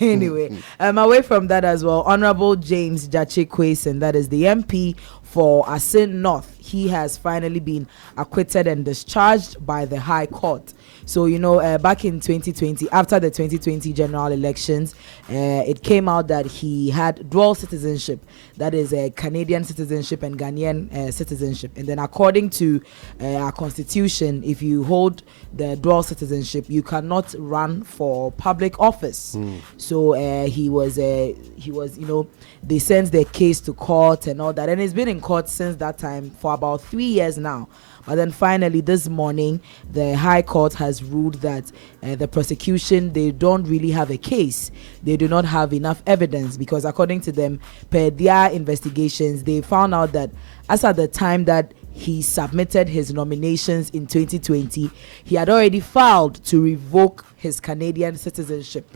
Anyway, away from that as well, Honorable James Gyakye Quayso, that is the MP for Asin North, he has finally been acquitted and discharged by the High Court. So, back in 2020, after the 2020 general elections, it came out that he had dual citizenship, that is a Canadian citizenship and Ghanaian citizenship. And then according to our constitution, if you hold the dual citizenship, you cannot run for public office. So he was, they sent their case to court and all that. And it's been in court since that time for about 3 years now. But then finally this morning, the High Court has ruled that the prosecution, they don't really have a case. They do not have enough evidence because according to them, per their investigations, they found out that as at the time that he submitted his nominations in 2020, he had already filed to revoke his Canadian citizenship.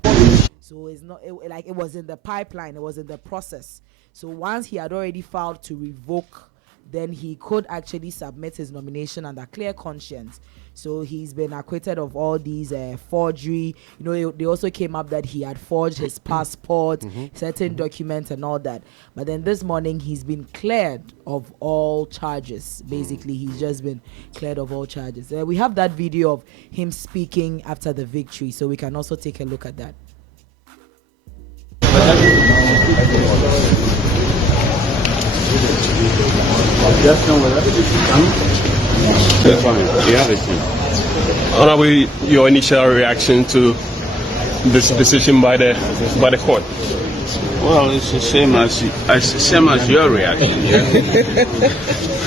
So it's not like it was in the pipeline, it was in the process. So once he had already filed to revoke, then he could actually submit his nomination under clear conscience. So he's been acquitted of all these forgery. They also came up that he had forged his passport, certain documents and all that. But then this morning, he's been cleared of all charges. Basically, he's just been cleared of all charges. We have that video of him speaking after the victory, so we can also take a look at that. Honorable, your initial reaction to this decision by the court? Well, it's the same as your reaction.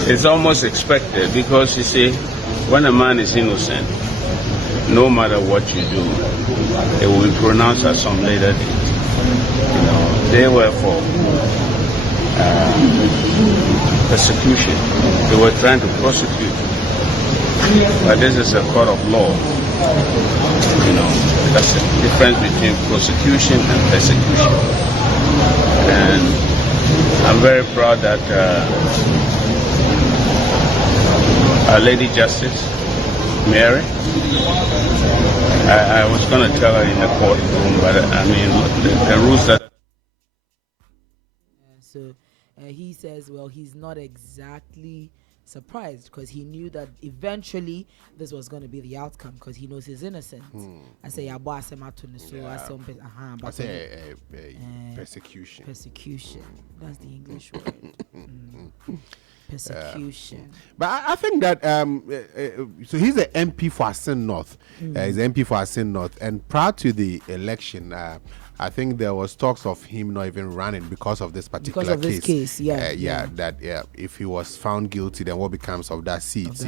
It's almost expected because you see, when a man is innocent, no matter what you do, it will be pronounced at some later date. They were for persecution. They were trying to prosecute. But this is a court of law. That's the difference between prosecution and persecution. And I'm very proud that Our Lady Justice, Mary, I was going to tell her in the courtroom, but the rules that... He says, well, he's not exactly surprised because he knew that eventually this was going to be the outcome because he knows he's innocent. I say, persecution. Persecution. That's the English word. Persecution. But I think that so he's an MP for Asin North. He's an MP for Asin North, and prior to the election, I think there was talks of him not even running because of this particular case. If he was found guilty, then what becomes of that seat?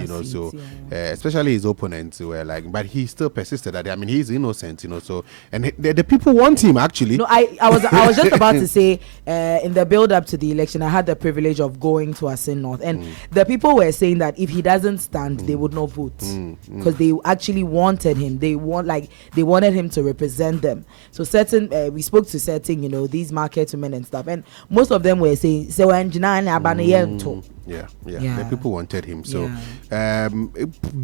Especially his opponents were like, but he still persisted that he's innocent. So and the people want him actually. No, I was just about to say in the build up to the election, I had the privilege of going to Asin North, and the people were saying that if he doesn't stand, they would not vote because they actually wanted him. They wanted him to represent them. So we spoke to certain, these market women and stuff, and most of them were saying, "So the people wanted him. So,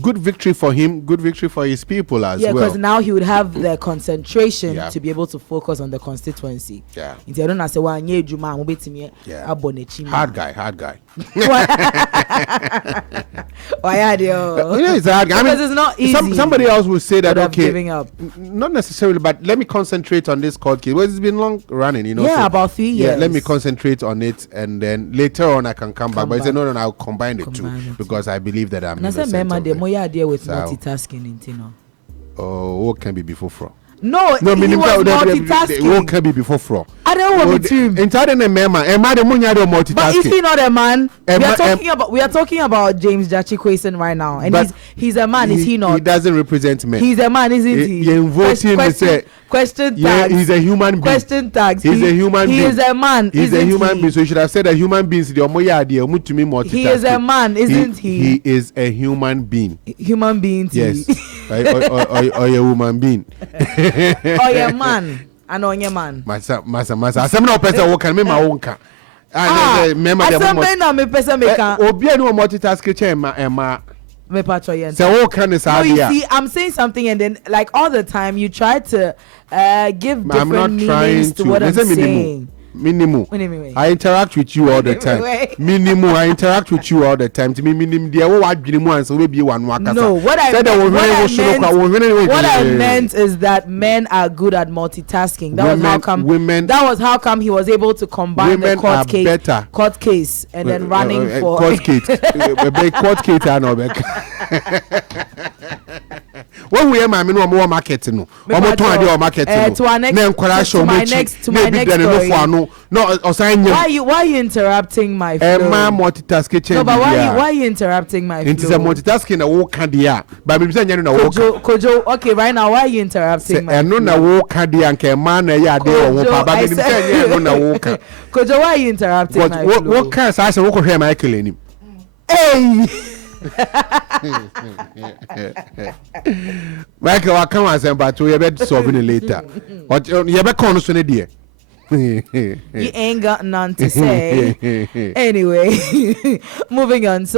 good victory for him. Good victory for his people as well. Yeah, because now he would have the concentration to be able to focus on the constituency. Yeah. Hard guy. It's hard guy. Because it's not easy. Somebody else will say that, okay, giving up. Not necessarily, but let me concentrate on this court case. Well, it's been long running, about 3 years. Yeah, let me concentrate on it, and then later on I can come back. But he said, no, I'll combine the two because I believe that I'm innocent. And I said, idea with multitasking. Oh, what can be before fraud? No, he was multitasking. What can be before fraud? I don't want to him. But is he not a man? We are talking about James Gyakye Quayso right now, and he's a man. Is he not? He doesn't represent men. He's a man, isn't he? Question tags. He's a human being. Question tags. He's a human being. He is a man. He's a human being. So you should have said that human beings. He is a man, isn't he? He is a human being. Human being. Yes. or a woman being. Or a man. And on your man. Masa. Some no person who can make my own car. Remember the person maker. Obia no multitask Emma. Me patro yen. So what kind of No, you idea? see, I'm saying something, and then like all the time you try to give I'm different not meanings trying to to. what I'm Listen, saying. Minimum. Anyway. I interact with you all the time. Minimum. I interact with you all the time. To me, minimum. Dear, what so maybe one waka. No, what I meant is that men are good at multitasking. That was how come he was able to combine the court case and then running for court case. Court case I know. When we are my more marketing, no. To my next story. No, why you interrupting my flow? Multitasking. No, but why you interrupting my flow? It is a multitasking a walk candia. But I'm saying Kojo, okay, right now why are you interrupting my flow? No, walk candia and man Kojo, why are you interrupting my flow? What can I say? What can Michael in him? Hey. Michael, I come and say, but we have to solve it later. But you have a constant idea. You ain't got none to say. Anyway, moving on. So